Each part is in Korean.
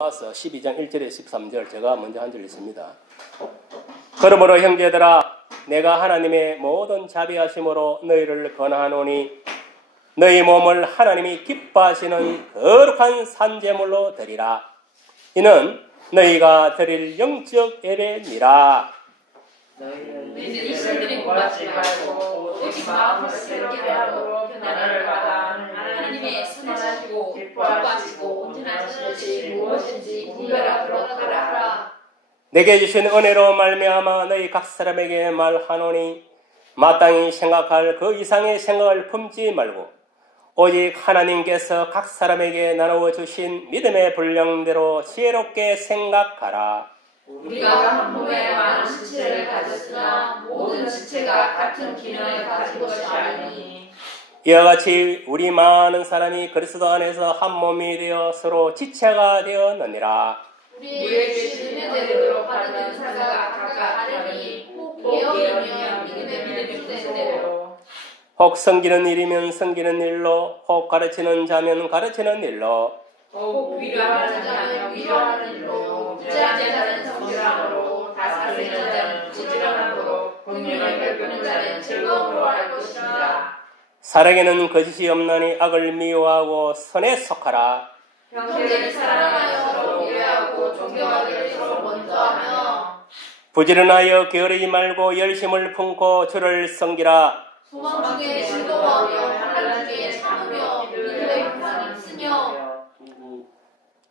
와서 12장 1절에 13절 제가 먼저 한 절 있습니다. 그러므로 형제들아 내가 하나님의 모든 자비하심으로 너희를 권하노니 너희 몸을 하나님이 기뻐하시는 거룩한 산제물로 드리라. 이는 너희가 드릴 영적 예배니라. 너희는 이신들이 고맙지 말고 오직 마음을 새롭게 하고 변화를 받아 하나님의 선하시고 기뻐하시고 온전하신 것이 무엇인지 분별하도록 하라. 내게 주신 은혜로 말미암아 너희 각 사람에게 말하노니 마땅히 생각할 그 이상의 생각을 품지 말고 오직 하나님께서 각 사람에게 나누어 주신 믿음의 분량대로 지혜롭게 생각하라. 우리가 한 몸에 많은 지체를 가졌으나 모든 지체가 같은 기능을 가진 것이 아니니 이와 같이 우리 많은 사람이 그리스도 안에서 한 몸이 되어 서로 지체가 되었느니라. 우리에게 주시는 대로 받은 은사가 각각 다르니 혹 예언이면 믿음의 대로 혹 섬기는 일이면 섬기는 일로, 혹 가르치는 자면 가르치는 일로, 혹 위로하는 자면 위로하는 일로, 부지런한 자는 성실함으로, 다스리는 자는 부지런함으로, 긍휼을 베푸는 자는 즐거움으로 할 것이다. 사랑에는 거짓이 없나니 악을 미워하고 선에 속하라. 형제를 사랑하여 서로 위로하고 존경하기를 서로 먼저 하며 부지런하여 게으르지 말고 열심을 품고 주를 섬기라. 소망 중에 즐거워하며 환난 중에 참으며 믿음의 항상 있으며.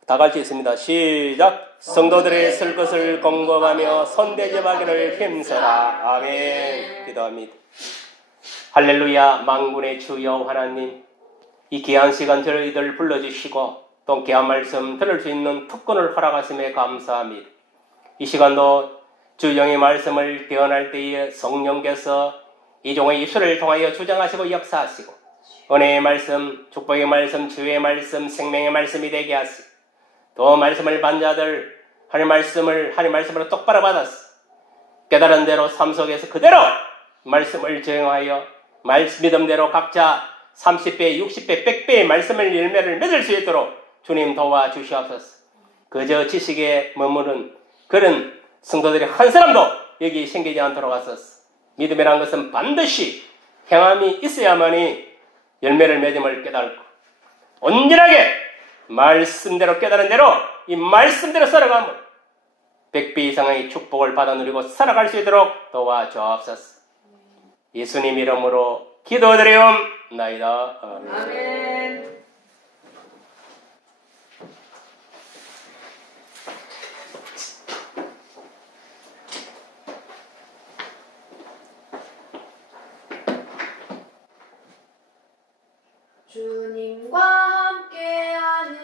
다 같이 있습니다. 시작. 성도들의 쓸 것을 공급하며 손대접하기를 힘써라. 아멘. 기도합니다. 할렐루야. 만군의 주 여호와 하나님, 이 귀한 시간 저희들 불러주시고 또 귀한 말씀 들을 수 있는 특권을 허락하심에 감사합니다. 이 시간도 주 영의 말씀을 개헌할 때에 성령께서 이 종의 입술을 통하여 주장하시고 역사하시고 은혜의 말씀, 축복의 말씀, 치유의 말씀, 생명의 말씀이 되게 하시고 또 말씀을 받은 자들 하나님 말씀으로 똑바로 받았어. 깨달은 대로 삶 속에서 그대로 말씀을 적용하여 믿음대로 각자 30배, 60배, 100배의 말씀을 열매를 맺을 수 있도록 주님 도와주시옵소서. 그저 지식에 머무른 그런 성도들이 한 사람도 여기 생기지 않도록 하소서. 믿음이란 것은 반드시 행함이 있어야만이 열매를 맺음을 깨달고 온전하게 말씀대로 깨달은 대로 이 말씀대로 살아가면 100배 이상의 축복을 받아 누리고 살아갈 수 있도록 도와주옵소서. 예수님 이름으로 기도드리옵나이다. 아멘. 주님과 함께하는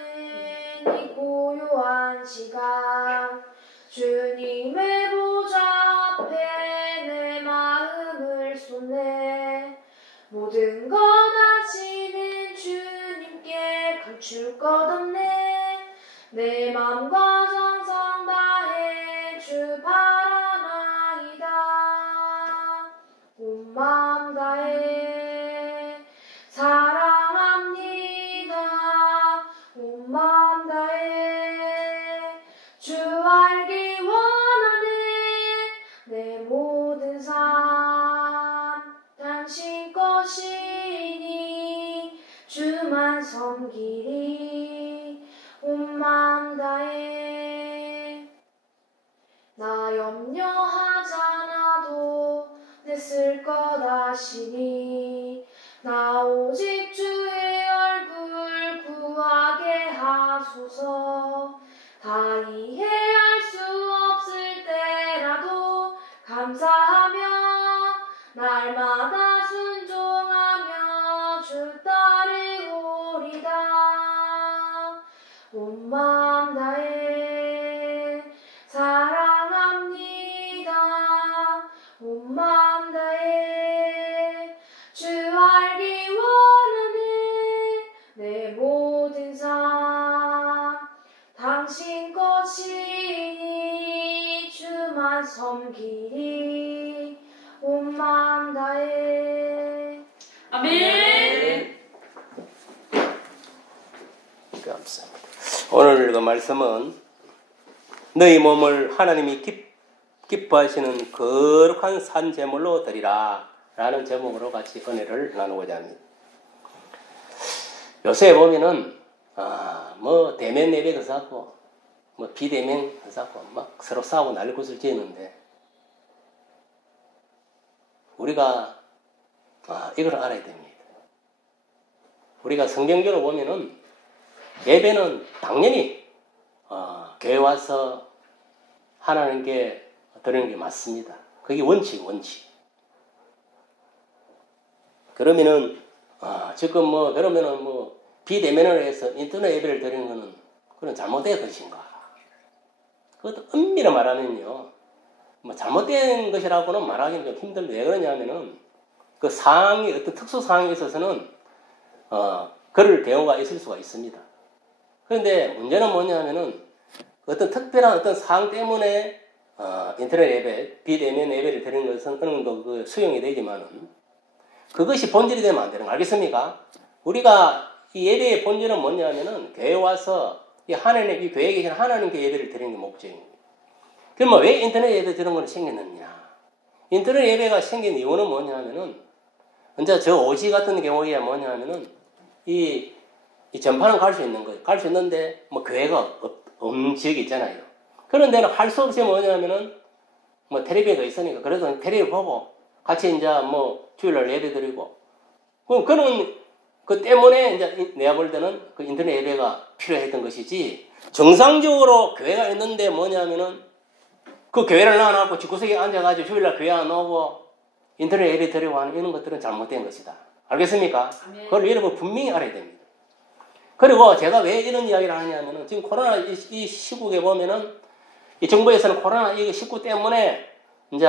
이 고요한 시간, 주님의 보좌 앞에 내 마음을 쏟네. 모든 것 아시는 주님께 감출 것 없네. 내 맘과 정성 다해 주 바라나이다. 온 마음 다해 사랑합니다. 온 마음 다해 주 알기 원하네. 내 모든 삶 당신 것이니 주만 섬기리. 온 마음 다해 나 염려하잖아도 내 쓸 것 아시니 나 오직 주의 얼굴 구하게 하소서. 다 이해할 수 없을 때라도 감사하며 날마다 순종하며 주 따르오리다. 온 마음 다해 사랑합니다. 온 마음 다해 주 알기 원하네. 내 모든 삶 당신 것이니 주만 섬기리. 온 마음 다해. 아멘. 감사합니다. 오늘 그 말씀은 너희 몸을 하나님이 기뻐하시는 거룩한 산 제물로 드리라 라는 제목으로 같이 은혜를 나누고자 합니다. 요새 보면은 뭐 대면 예배도 쌓고 뭐 비대면도 쌓고 막 서로 싸우고 난리굿을 지었는데 우리가 이걸 알아야 됩니다. 우리가 성경적으로 보면은 예배는 당연히 교회 와서 하나님께 드리는 게 맞습니다. 그게 원칙. 그러면은 지금 그러면은 비대면으로 해서 인터넷 예배를 드리는 거는 그건 잘못된 것인가? 그것도 엄밀히 말하면요, 잘못된 것이라고는 말하기는 좀 힘들데 왜 그러냐면은 그 상황이 어떤 특수 상황에 있어서는 그럴 경우가 있을 수가 있습니다. 그런데 문제는 뭐냐면은 어떤 특별한 어떤 상황 때문에 인터넷 예배, 비대면 예배를 드리는 것은 어느 정도 그 수용이 되지만은 그것이 본질이 되면 안 되는 거 알겠습니까? 우리가 이 예배의 본질은 뭐냐면은 교회에 와서 이 교회에 계신 하나님께 예배를 드리는 게 목적입니다. 그러면 왜 인터넷 예배 드리는 건 생겼느냐? 인터넷 예배가 생긴 이유는 뭐냐면은 이제 저 오지 같은 경우에 뭐냐면은 이 전파는 갈 수 있는 거예요. 갈 수 있는데 교회가 없는 지역이 있잖아요. 그런 데는 할 수 없이 뭐냐면은 텔레비가 있으니까 그래도 텔레비 보고 같이 이제 주일날 예배 드리고 그런 그 때문에 이제 내가 볼 때는 그 인터넷 예배가 필요했던 것이지 정상적으로 교회가 있는데 뭐냐면은 그 교회를 나눠놓고 집구석에 앉아가지고 주일날 교회 안 오고 인터넷 예배 드리고 하는 이런 것들은 잘못된 것이다. 알겠습니까? 그걸 여러분 분명히 알아야 됩니다. 그리고 제가 왜 이런 이야기를 하냐면은 지금 코로나 이 시국에 보면은 이 정부에서는 코로나19 때문에 이제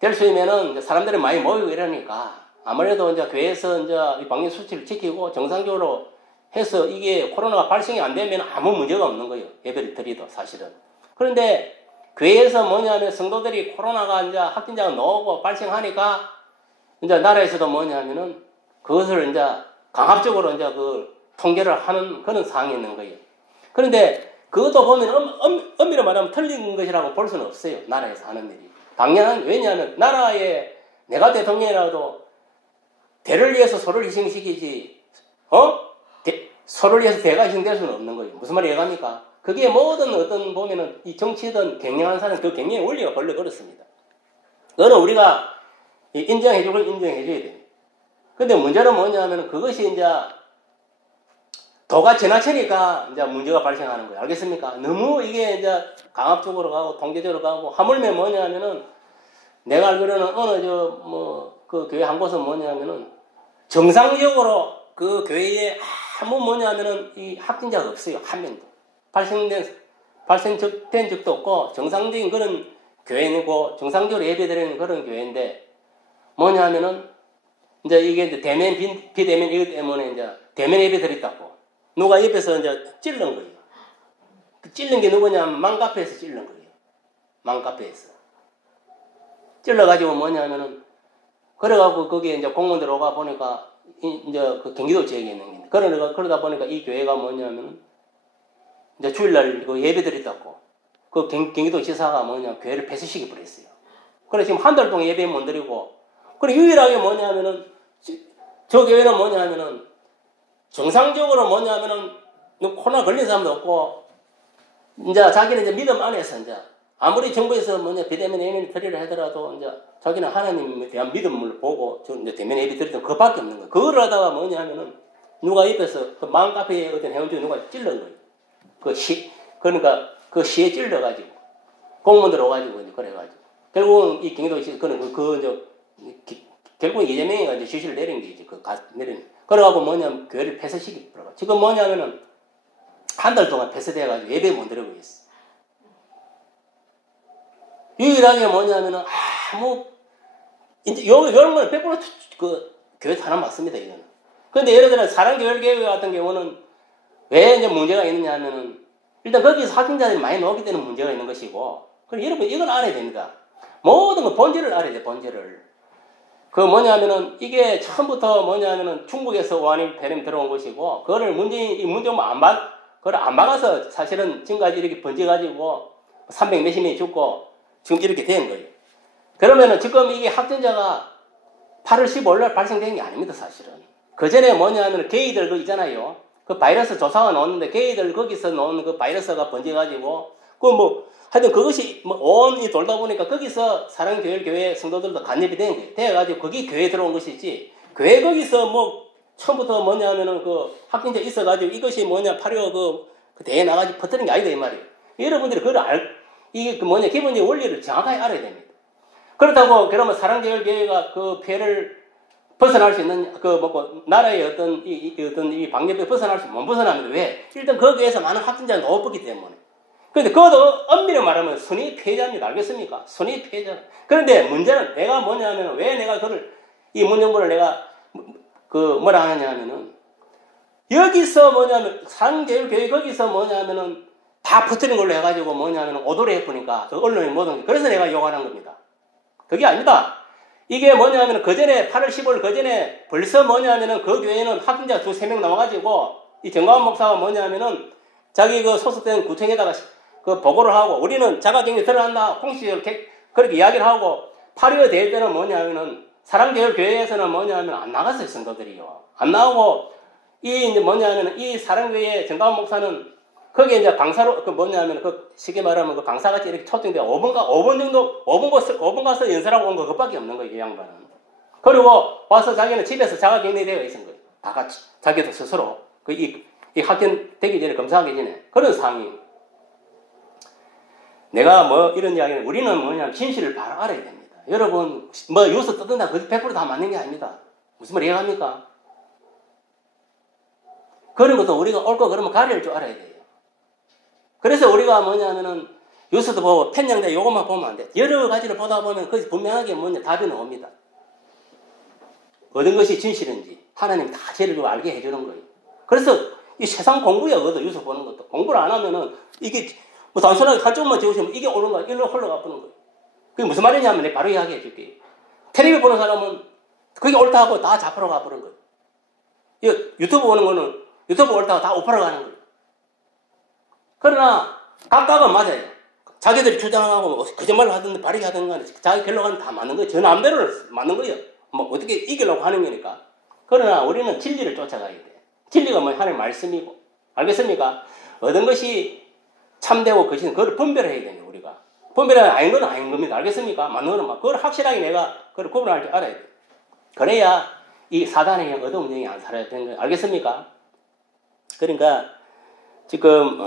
될 수 있으면은 사람들이 많이 모이고 이러니까 아무래도 이제 교회에서 이제 이 방역 수칙을 지키고 정상적으로 해서 이게 코로나가 발생이 안 되면 아무 문제가 없는 거예요. 예배를 드리도 사실은. 그런데 교회에서 뭐냐면 성도들이 코로나가 이제 확진자가 나오고 발생하니까 이제 나라에서도 뭐냐면은 그것을 이제 강압적으로 이제 그 통제를 하는 그런 상황이 있는 거예요. 그런데 그것도 보면 엄밀히 말하면 틀린 것이라고 볼 수는 없어요. 나라에서 하는 일이. 당연한, 왜냐하면 나라에 내가 대통령이라도 대를 위해서 소를 희생시키지, 소를 위해서 대가 희생될 수는 없는 거예요. 무슨 말이 이해갑니까? 그게 모든 어떤 보면은 이 정치든 경영하는 사람 그 경영의 원리가 원래 그렇습니다. 그거는 우리가 인정해주고 인정해줘야 됩니다. 근데 문제는 뭐냐면 그것이 이제 도가 지나치니까 이제 문제가 발생하는 거예요. 알겠습니까? 너무 이게 이제 강압적으로 가고 통제적으로 가고 하물며 뭐냐면은 내가 알기로는 그 교회 한 곳은 뭐냐면은 정상적으로 그 교회에 아무 뭐냐면은 이 확진자가 없어요. 한 명도. 발생된 적도 없고 정상적인 그런 교회이고 정상적으로 예배드리는 그런 교회인데 뭐냐면은 이제 이게 이제 대면 비대면 이것 때문에 이제 대면 예배 드렸다고 누가 옆에서 이제 찔른 거예요. 그 찔른 게 누구냐면 맘카페에서 찔른 거예요. 맘카페에서 찔러가지고 뭐냐면은 그래가지고 거기에 이제 공무원들 오가 보니까 이제 그 경기도 지역에 있는 게 그러다 보니까 이 교회가 뭐냐면은 이제 주일날 그 예배 드렸다고 그 경기도 지사가 교회를 폐쇄시켜 버렸어요. 그래서 지금 한 달 동안 예배 못 드리고 그리고 유일하게 뭐냐면은 저 교회는 뭐냐면은 정상적으로 뭐냐면은 코로나 걸린 사람도 없고 이제 자기는 이제 믿음 안에서 이제 아무리 정부에서 비대면 예배를 드리려 하더라도 이제 자기는 하나님에 대한 믿음을 보고 이제 대면 예배 드리던 그밖에 없는 거예요. 그걸 하다가 뭐냐면은 누가 옆에서 그 맘카페에 어떤 회원중에 누가 찔른 거예요. 그러니까 그 시에 찔러가지고 공무원들 오가지고 이제 그래가지고 결국은 이 경기도시 결국은 이재명이가 이제 지시를 내린 게 이제 내린. 그래가지고 뭐냐면 교회를 폐쇄시키더라고. 지금 뭐냐면은 한 달 동안 폐쇄돼가지고 예배 못 드리고 있어. 유일하게 뭐냐면은 이제 요런 거는 100% 그 교회 사람 맞습니다 이거는. 그런데 예를 들어 사랑교회교회 같은 경우는 왜 이제 문제가 있느냐 하면은 일단 거기서 확진자들이 많이 나오게 되는 문제가 있는 것이고 그럼 여러분 이걸 알아야 됩니다. 모든 건 본질을 알아야 돼 본질을. 그 뭐냐면은 이게 처음부터 뭐냐면은 중국에서 완이 대량 들어온 것이고 그거를 문재인 안 그걸 안 막아서 사실은 지금까지 이렇게 번져가지고 300 몇십 명이 죽고 지금 이렇게 된 거예요. 그러면은 지금 이게 확진자가 8월 15일 발생된 게 아닙니다, 사실은. 그 전에 뭐냐 하면 게이들 그 있잖아요. 그 바이러스 조사가 나오는데 게이들 거기서 나오는 그 바이러스가 번져가지고 그 뭐 하여튼 그것이 뭐 온이 돌다 보니까 거기서 사랑교회 성도들도 간접이 된 거예요. 돼가지고 거기 교회에 들어온 것이지 교회 거기서 뭐 처음부터 뭐냐 하면은 그 확진자 있어가지고 이것이 뭐냐 8.25 그 대회 나가지고 퍼뜨린 게 아니다 이 말이에요. 여러분들이 그걸 이게 그 뭐냐 기본적인 원리를 정확하게 알아야 됩니다. 그렇다고 그러면 사랑교회가 그 폐를 벗어날 수 있는 그 뭐고 나라의 어떤 이 방역에 벗어날 수 못 벗어납니다. 왜? 일단 거기에서 많은 확진자가 나왔기 때문에. 그런데 그것도 엄밀히 말하면 순위 피해자입니다. 알겠습니까? 순위 피해자. 그런데 문제는 내가 뭐냐면 왜 내가 이 문정부를 내가 그 뭐라 하느냐 하면은 여기서 뭐냐면 사랑제일교회 거기서 뭐냐면은 다 퍼뜨린 걸로 해가지고 뭐냐면 오도리 해보니까 그 언론이 모든 게 그래서 내가 욕하는 겁니다. 그게 아닙니다. 이게 뭐냐면 그 전에 8월 15일 그 전에 벌써 뭐냐면은 그 교회는 확진자 2-3명 나와가지고 이 정가원 목사가 뭐냐면은 자기 그 소속된 구청에다가 그 보고를 하고 우리는 자가격리 들어간다 공식적으로 그렇게 이야기를 하고 8.25 대회 때는 뭐냐면은 사랑제일 교회에서는 뭐냐면 안 나갔어요 성도들이요. 안 나오고 이 이제 뭐냐면은 이 사랑교회 정가원 목사는 거기에 이제 강사로 그 뭐냐면 그 쉽게 말하면 그 강사같이 이렇게 초청돼 5분 가서 연설하고 온 거 그것밖에 없는 거예요 이 양반은. 그리고 와서 자기는 집에서 자가격리되어 있은 거예요. 다 같이 자기도 스스로 이 확진되기 전에 검사하기 전에 그런 상황이. 내가 뭐 이런 이야기는 우리는 뭐냐면 진실을 바로 알아야 됩니다. 여러분 뭐 뉴스 뜨든다 그 100% 다 맞는 게 아닙니다. 무슨 말 이해합니까? 그런 것도 우리가 옳고 그러면 가릴 줄 알아야 돼요. 그래서 우리가 뭐냐면은 뉴스도 보고 편향돼 요것만 보면 안 돼. 여러 가지를 보다 보면 그것이 분명하게 뭐냐 답이 나옵니다. 어떤 것이 진실인지 하나님이 다 저를 알게 해주는 거예요. 그래서 이 세상 공부야 그것도 뉴스 보는 것도 공부를 안 하면은 이게 뭐 단순하게 한쪽만 적으시면 이게 옳은 거야 일로 흘러가 버는 거예요. 그게 무슨 말이냐면 내가 바로 이야기해 줄게요. 텔레비 보는 사람은 그게 옳다 하고 다 잡으러 가버는 거예요. 유튜브 보는 거는 유튜브 옳다고 다 오파러 가는 거예요. 그러나 각각은 맞아요. 자기들이 주장하고 거짓말을 하든지 바르게 하든지 간에 자기 결론은 다 맞는 거예요. 저 남대로 맞는 거예요. 뭐 어떻게 이기려고 하는 거니까. 그러나 우리는 진리를 쫓아가야 돼. 진리가 뭐 하나님의 말씀이고. 알겠습니까? 어떤 것이 참되고 것이 그걸 분별해야 돼요. 우리가. 분별하면 아닌 건 아닌 겁니다. 알겠습니까? 맞는 거는 막 그걸 확실하게 내가 그걸 구분할 줄 알아야 돼. 그래야 이 사단의 영, 어두운 영이 안 살아야 되는 거예요. 알겠습니까? 그러니까 지금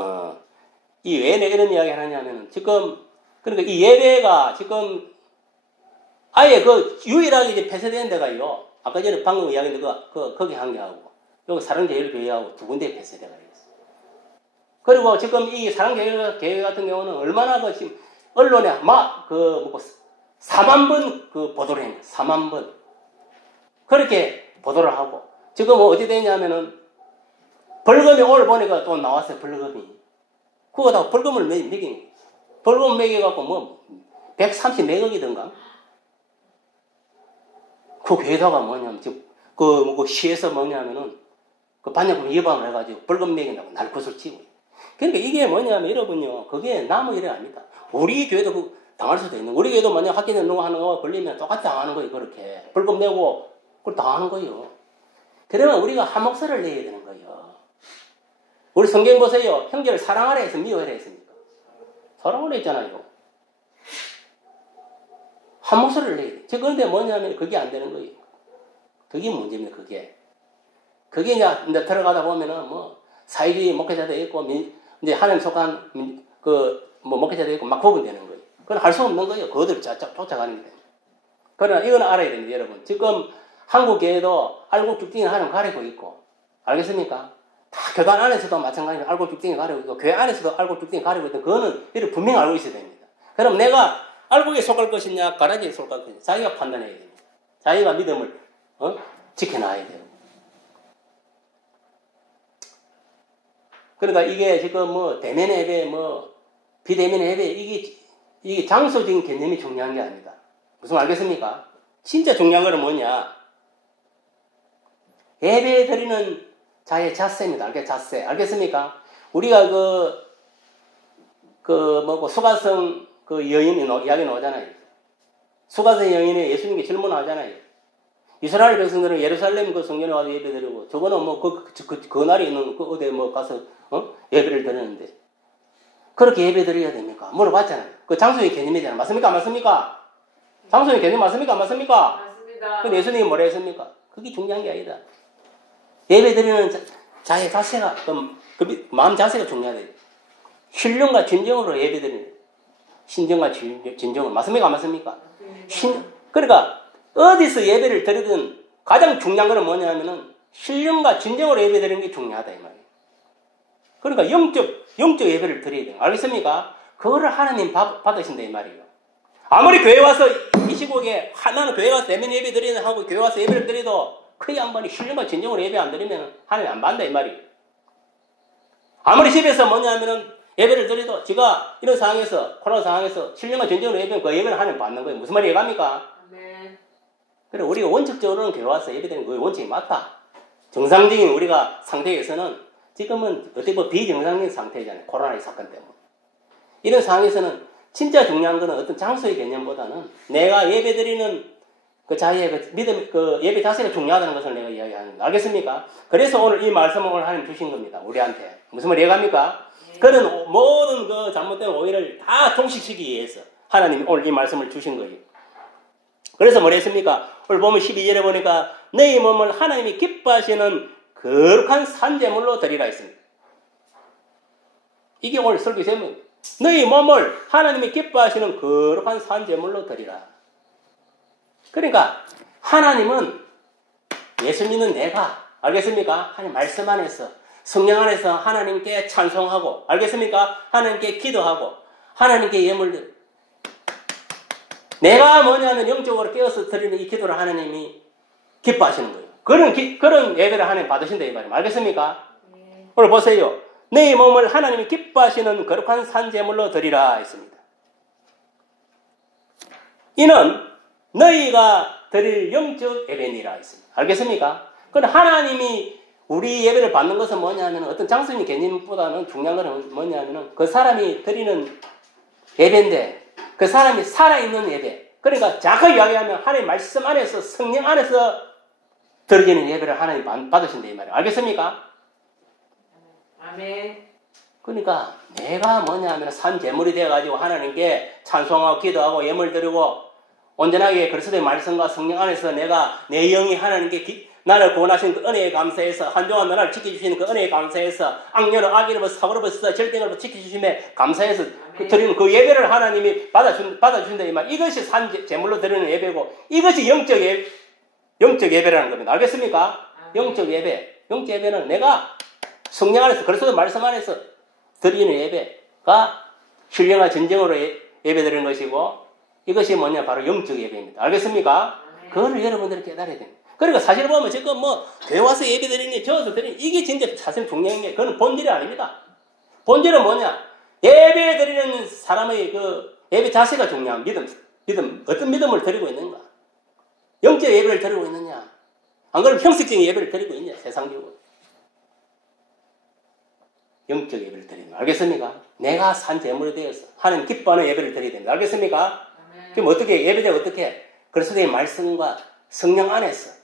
이 왜 내가 이런 이야기 하느냐면은 지금 그러니까 이 예배가 지금 아예 그 유일하게 이제 폐쇄되는 데가요. 아까 전에 방금 이야기했는데 거기 한 개하고 여기 사랑제일교회하고 두 군데 폐쇄되가 있어요. 그리고 지금 이 사랑제일교회 같은 경우는 얼마나 그 지금 언론에 막 그 4만 번 그 보도를 했는데 4만 번 그렇게 보도를 하고 지금 어디 되냐면은 벌금이 오늘 보니까 또 나왔어요. 벌금이. 그거 다 벌금을 매긴 거예요. 벌금 매겨갖고 뭐 130몇억이던가. 그 교회다가 뭐냐면 지금 그 시에서 뭐냐면은 그 반야금 위반을 해가지고 벌금 매긴다고 날것을 치고. 그러니까 이게 뭐냐면 여러분요. 그게 남의 일이 아닙니다. 우리 교회도 그 당할 수도 있는. 우리 교회도 만약 학교에 누가 하는 거 걸리면 똑같이 당하는 거예요. 그렇게 벌금 내고 그걸 당하는 거예요. 그러면 우리가 한 목소리를 내야 되는 거예요. 우리 성경 보세요. 형제를 사랑하라 해서 미워하라 했습니까? 사랑하라 했잖아요. 한 목소리를 내야 돼. 그런데 뭐냐면 그게 안 되는 거예요. 그게 문제입니다. 그게 이제 들어가다 보면은 뭐 사회주의 목회자도 있고 이제 하나님 속한 뭐 목회자도 있고 막 구분되는 거예요. 그건 할 수 없는 거예요. 그들을 쫓아가는 거예요. 그러나 이건 알아야 됩니다, 여러분. 지금 한국 교회도 알고 죽딩을 하나님 가리고 있고, 알겠습니까? 다 교단 안에서도 마찬가지로 알고 죽딩을 가리고 있고, 교회 안에서도 알고 죽딩을 가리고 있고, 그거는 이를 분명히 알고 있어야 됩니다. 그럼 내가 알고에 속할 것이냐, 가라지에 속할 것이냐, 자기가 판단해야 됩니다. 자기가 믿음을 지켜놔야 돼요. 그러니까 이게 지금 뭐 대면 예배, 뭐 비대면 예배, 이게 장소적인 개념이 중요한 게 아니다. 무슨 말 알겠습니까? 진짜 중요한 거는 뭐냐? 예배 드리는 자의 자세입니다. 자세. 알겠습니까? 우리가 수가성 여인 이야기 나오잖아요. 수가성 여인의 예수님께 질문하잖아요. 이스라엘 백성들은 예루살렘 성전에 와서 예배드리고, 저거는 그 날에 있는 어디 가서, 예배를 드리는데, 그렇게 예배드려야 됩니까? 물어봤잖아요. 그 장소의 개념이잖아요. 맞습니까? 안 맞습니까? 장소의 개념 맞습니까? 안 맞습니까? 맞습니다. 근데 예수님이 뭐라 했습니까? 그게 중요한 게 아니다. 예배드리는 자의 자세가, 마음 자세가 중요하다. 신령과 진정으로 예배드리는, 신정과 진정으로. 맞습니까? 안 맞습니까? 그러니까, 어디서 예배를 드리든 가장 중요한 건 뭐냐면은, 신령과 진정으로 예배드리는 게 중요하다, 이 말이에요. 그러니까, 영적 예배를 드려야 돼요. 알겠습니까? 그거를 하나님 받으신다, 이 말이에요. 아무리 교회 와서 이 시국에, 나는 교회 가서 대면 예배 드리는 하고 교회 와서 예배를 드려도 그 양반이 신령과 진정으로 예배 안 드리면 하나님 안 받는다, 이 말이에요. 아무리 집에서 뭐냐면은 예배를 드려도 지가 이런 상황에서, 코로나 상황에서 신령과 진정으로 예배는 그 예배를 하나님 받는 거예요. 무슨 말이 이해갑니까? 아멘. 그래, 우리가 원칙적으로는 교회 와서 예배 드리는 그 원칙이 맞다. 정상적인 우리가 상태에서는 지금은 어떻게 보면 비정상적인 상태잖아요. 코로나의 사건 때문에. 이런 상황에서는 진짜 중요한 것은 어떤 장소의 개념보다는 내가 예배드리는 그 자리의 그 믿음, 그 예배 자세가 중요하다는 것을 내가 이야기하는 거예요. 알겠습니까? 그래서 오늘 이 말씀을 오늘 하나님 주신 겁니다. 우리한테. 무슨 말 이해갑니까? 그런 모든 그 잘못된 오해를 다 종식시키기 위해서 하나님이 오늘 이 말씀을 주신 거예요. 그래서 뭐라 했습니까? 오늘 보면 12절에 보니까 너희 몸을 하나님이 기뻐하시는 거룩한 산제물로 드리라 했습니다. 이게 오늘 설교 제목입니다. 너희 몸을 하나님이 기뻐하시는 거룩한 산제물로 드리라. 그러니까 하나님은 예수 믿는 내가, 알겠습니까? 하나님 말씀 안에서, 성령 안에서 하나님께 찬송하고, 알겠습니까? 하나님께 기도하고, 하나님께 예물 드리고, 내가 뭐냐면 영적으로 깨어서 드리는 이 기도를 하나님이 기뻐하시는 거예요. 그런 예배를 하나님 받으신다 이 말이에요. 알겠습니까? 오늘 보세요. 너희 몸을 하나님이 기뻐하시는 거룩한 산제물로 드리라 했습니다. 이는 너희가 드릴 영적 예배니라 했습니다. 알겠습니까? 그럼 하나님이 우리 예배를 받는 것은 뭐냐면 어떤 장소적인 개념보다는 중요한 것은 뭐냐면 그 사람이 드리는 예배인데 그 사람이 살아있는 예배. 그러니까 정확하게 이야기하면 하나님 말씀 안에서 성령 안에서 드리는 예배를 하나님 받으신다 이 말이에요. 알겠습니까? 아멘. 그러니까 내가 뭐냐면 산 제물이 되어가지고 하나님께 찬송하고 기도하고 예물 드리고 온전하게 그리스도의 말씀과 성령 안에서 내가 내 영이 하나님께 나를 구원하신 그 은혜에 감사해서 한동안 나를 지켜주시는 그 은혜에 감사해서 악녀를 악인으로부터 사고로부터 절대로부터 지켜주심에 감사해서 드리는 그 예배를 하나님이 받아주신다 이 말. 이것이 산 제물로 드리는 예배고 이것이 영적 예배라는 겁니다. 알겠습니까? 영적 예배. 영적 예배는 내가 성령 안에서 그리스도의 말씀 안에서 드리는 예배가 신령한 진정으로 예배 드리는 것이고 이것이 뭐냐 바로 영적 예배입니다. 알겠습니까? 그거를 여러분들이 깨달아야 됩니다. 그러니까 사실 보면 지금 교회 와서 예배 드리는 게 저어서 드리는 이게 진짜 사실 중요한 게 그건 본질이 아닙니다. 본질은 뭐냐? 예배 드리는 사람의 그 예배 자세가 중요한 믿음 어떤 믿음을 드리고 있는가? 영적 예배를 드리고 있느냐? 안 그러면 형식적인 예배를 드리고 있냐? 세상적으로. 영적 예배를 드리는 거. 알겠습니까? 내가 산 제물이 되어서 하나님 기뻐하는 예배를 드려야 됩니다. 알겠습니까? 그럼 어떻게 예배자 어떻게? 그리스도의 말씀과 성령 안에서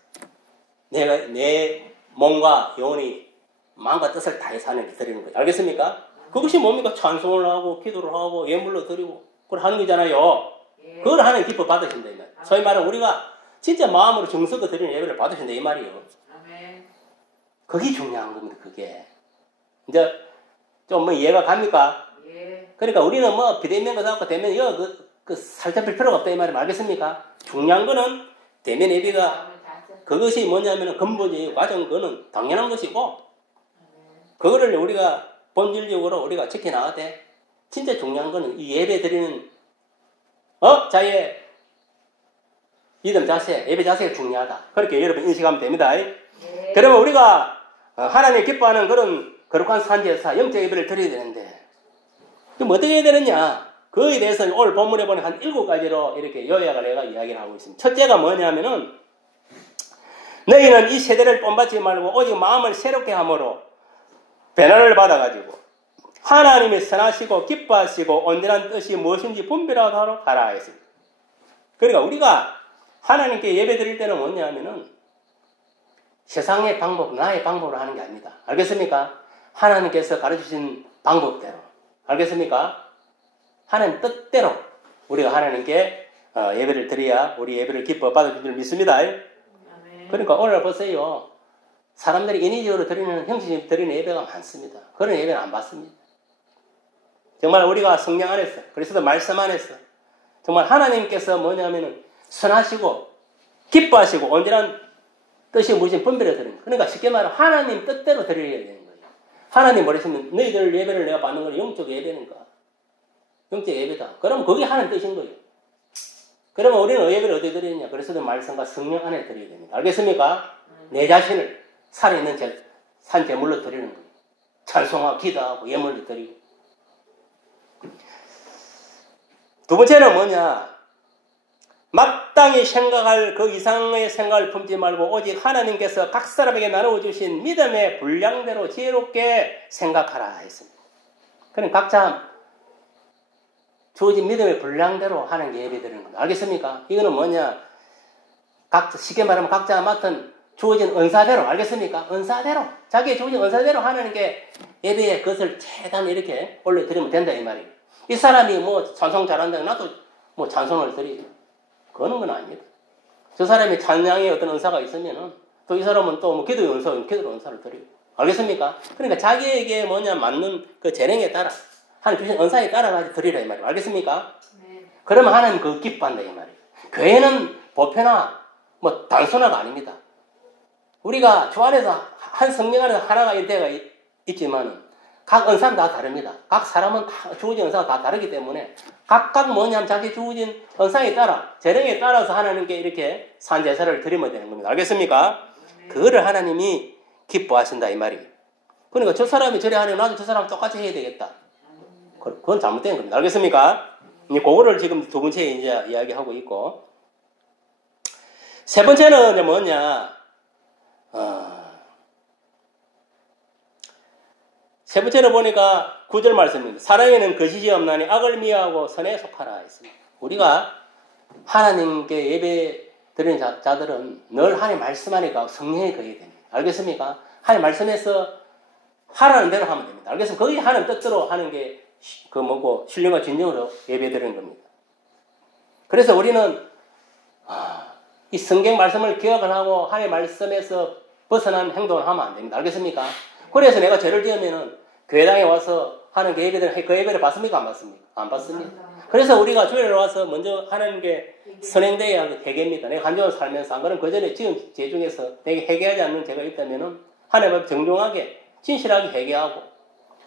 내가 내 몸과 영혼이 마음과 뜻을 다해서 하나님께 드리는 거예요. 알겠습니까? 그것이 뭡니까? 찬송을 하고 기도를 하고 예물로 드리고 그걸 하는 거잖아요. 그걸 하나님 기뻐 받으신다 이 말. 소위 말하면 우리가 진짜 마음으로 정성껏 드리는 예배를 받으신다 이 말이에요. 그게 중요한 겁니다. 그게 이제 좀 이해가 갑니까? 그러니까 우리는 비대면 거 잡고 대면 살 잡힐 필요가 없다 이 말이에요. 알겠습니까? 중요한 거는 대면 예배가 그것이 뭐냐면 근본적인 과정 그거는 당연한 것이고 그거를 우리가 본질적으로 우리가 지켜나가야 돼. 진짜 중요한 거는 이 예배 드리는 자의 믿음 자세, 예배 자세가 중요하다. 그렇게 여러분 인식하면 됩니다. 그러면 우리가 하나님 기뻐하는 그런 거룩한 산지에서 영적 예배를 드려야 되는데 그럼 어떻게 해야 되느냐? 그에 대해서 오늘 본문에 보니 한 7가지로 이렇게 요약을 내가 이야기를 하고 있습니다. 첫째가 뭐냐면은 너희는 이 세대를 본받지 말고 오직 마음을 새롭게 함으로 변화를 받아가지고 하나님이 선하시고 기뻐하시고 온전한 뜻이 무엇인지 분별하도록 하라 했습니다. 그러니까 우리가 하나님께 예배 드릴 때는 뭐냐면은 세상의 방법, 나의 방법으로 하는 게 아닙니다. 알겠습니까? 하나님께서 가르치신 방법대로. 알겠습니까? 하나님 뜻대로 우리가 하나님께 예배를 드려야 우리 예배를 기뻐 받아줄 줄 믿습니다. 그러니까 오늘 보세요. 사람들이 인위적으로 드리는, 형식적으로 드리는 예배가 많습니다. 그런 예배는 안 받습니다. 정말 우리가 성령 안에서, 그리스도 말씀 안에서 정말 하나님께서 뭐냐면은 선하시고 기뻐하시고 온전한 뜻이 무엇인지 분별해 드리는 거예요. 그러니까 쉽게 말하면 하나님 뜻대로 드려야 되는 거예요. 하나님 모르시면 너희들 예배를 내가 받는 건 영적 예배니까. 영적 예배다. 그러면 그게 하나님 뜻인 거예요. 그러면 우리는 예배를 어디에 드리느냐? 그리스도 말씀과 성령 안에 드려야 됩니다. 알겠습니까? 내 자신을 살아있는 산 제물로 드리는 거예요. 찬송하고 기도하고 예물로 드리고. 두 번째는 뭐냐? 마땅히 생각할 그 이상의 생각을 품지 말고 오직 하나님께서 각 사람에게 나누어 주신 믿음의 분량대로 지혜롭게 생각하라 했습니다. 그럼 각자 주어진 믿음의 분량대로 하나님께 예배드리는 겁니다. 알겠습니까? 이거는 뭐냐? 쉽게 말하면 각자 맡은 주어진 은사대로, 알겠습니까? 은사대로, 자기의 주어진 은사대로 하나님께 예배의 것을 최대한 이렇게 올려드리면 된다 이 말이에요. 이 사람이 뭐 찬송 잘한다고 나도 뭐 찬송을 드리고 그러는 건 아닙니다. 저 사람이 찬양의 어떤 은사가 있으면은 또 이 사람은 또 뭐 기도의 은사를 드리고. 알겠습니까? 그러니까 자기에게 뭐냐 맞는 그 재능에 따라 하나님 주신 은사에 따라가지고 드리라 이 말이에요. 알겠습니까? 네. 그러면 하나님 그거 기뻐한다 이 말이에요. 교회는 보편화 뭐 단순화가 아닙니다. 우리가 주 안에서 한 성령 안에서 하나가 일대가 있지만은 각 은사는 다 다릅니다. 각 사람은 다 주어진 은사가 다 다르기 때문에 각각 뭐냐면 자기 주어진 은사에 따라 재능에 따라서 하나님께 이렇게 산제사를 드리면 되는 겁니다. 알겠습니까? 그거를 하나님이 기뻐하신다 이 말이에요. 그러니까 저 사람이 저래 하면 나도 저 사람 똑같이 해야 되겠다. 그건 잘못된 겁니다. 알겠습니까? 그거를 지금 두 번째 이제 이야기하고 있고 세 번째는 뭐냐? 세 번째는 보니까 9절 말씀입니다. 사랑에는 거짓이 없나니 악을 미워하고 선에 속하라 했습니다. 우리가 하나님께 예배 드리는 자들은 늘 하나님 말씀 안에 성령에 거해야 됩니다. 알겠습니까? 하나님 말씀에서 하라는 대로 하면 됩니다. 알겠습니까? 거기 하나님 뜻대로 하는 게 신령과 진정으로 예배 드리는 겁니다. 그래서 우리는 이 성경 말씀을 기억을 하고 하나님 말씀에서 벗어난 행동을 하면 안 됩니다. 알겠습니까? 그래서 내가 죄를 지으면은 교회당에 와서 하는 그 예배를 받습니까? 안 받습니까? 안 받습니다. 그래서 우리가 교회에 와서 먼저 하나님께 선행되어야 하는 회개입니다. 내가 간절히 살면서 안 그러면 그 전에 지은 죄 중에서 내가 회개하지 않는 죄가 있다면은 하나님 앞에 정중하게 진실하게 회개하고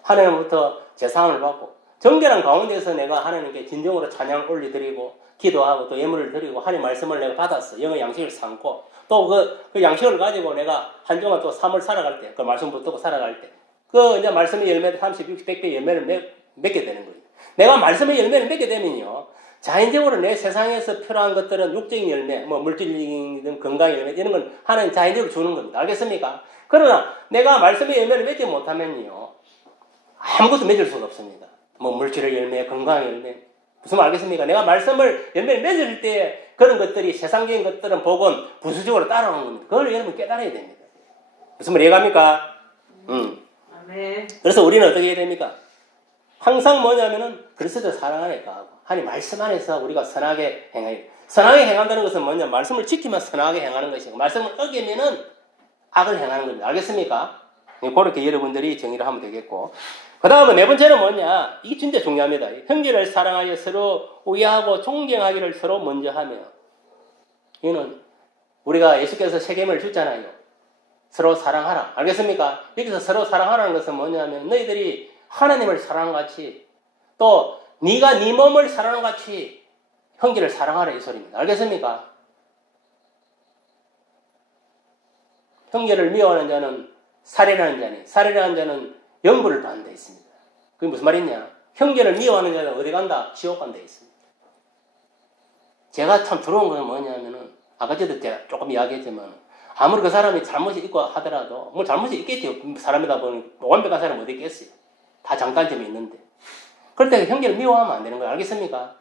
하나님부터 제사함을 받고 정결한 가운데서 내가 하나님께 진정으로 찬양을 올려드리고 기도하고 또 예물을 드리고 하나님 말씀을 내가 받았어. 영의 양식을 삼고 또 그 양식을 가지고 내가 한 주간 또 삶을 살아갈 때, 그 말씀 붙들고 살아갈 때, 그 이제 말씀의 열매를 30, 60, 100개 열매를 맺게 되는 거예요. 내가 말씀의 열매를 맺게 되면요, 자연적으로 내 세상에서 필요한 것들은 육적인 열매, 뭐 물질적인 건강의 열매, 이런 건 하나님 자연적으로 주는 겁니다. 알겠습니까? 그러나 내가 말씀의 열매를 맺지 못하면요, 아무것도 맺을 수가 없습니다. 뭐 물질의 열매, 건강의 열매. 무슨 말 알겠습니까? 내가 말씀을 열매를 맺을 때 그런 것들이 세상적인 것들은 복은 부수적으로 따라오는 겁니다. 그걸 여러분 깨달아야 됩니다. 무슨 말 이해갑니까? 아멘. 그래서 우리는 어떻게 해야 됩니까? 항상 뭐냐면은 그리스도 사랑 안에 가고 하나님 말씀 안에서 우리가 선하게 행해요. 선하게 행한다는 것은 뭐냐? 말씀을 지키면 선하게 행하는 것이고 말씀을 어기면은 악을 행하는 겁니다. 알겠습니까? 그렇게 여러분들이 정의를 하면 되겠고 그 다음에 네 번째는 뭐냐? 이게 진짜 중요합니다. 형제를 사랑하여 서로 우애하고 존경하기를 서로 먼저 하며 이거는 우리가 예수께서 세계명을 줬잖아요. 서로 사랑하라. 알겠습니까? 여기서 서로 사랑하라는 것은 뭐냐면 너희들이 하나님을 사랑한 같이 또 네가 네 몸을 사랑한 같이 형제를 사랑하라 이 소리입니다. 알겠습니까? 형제를 미워하는 자는 살인하는 자니 살인하는 자는 영부를 받는 데 있습니다. 그게 무슨 말이냐? 형제를 미워하는 자는 어디 간다? 지옥 간다 있습니다. 제가 참 두려운 건 뭐냐면은 아까 전에 제가 조금 이야기했지만 아무리 그 사람이 잘못이 있고 하더라도 뭐 잘못이 있겠죠. 사람이다 보니 완벽한 사람은 어디 있겠어요. 다 장단점이 있는데. 그럴 때 형제를 미워하면 안 되는 거예요. 알겠습니까?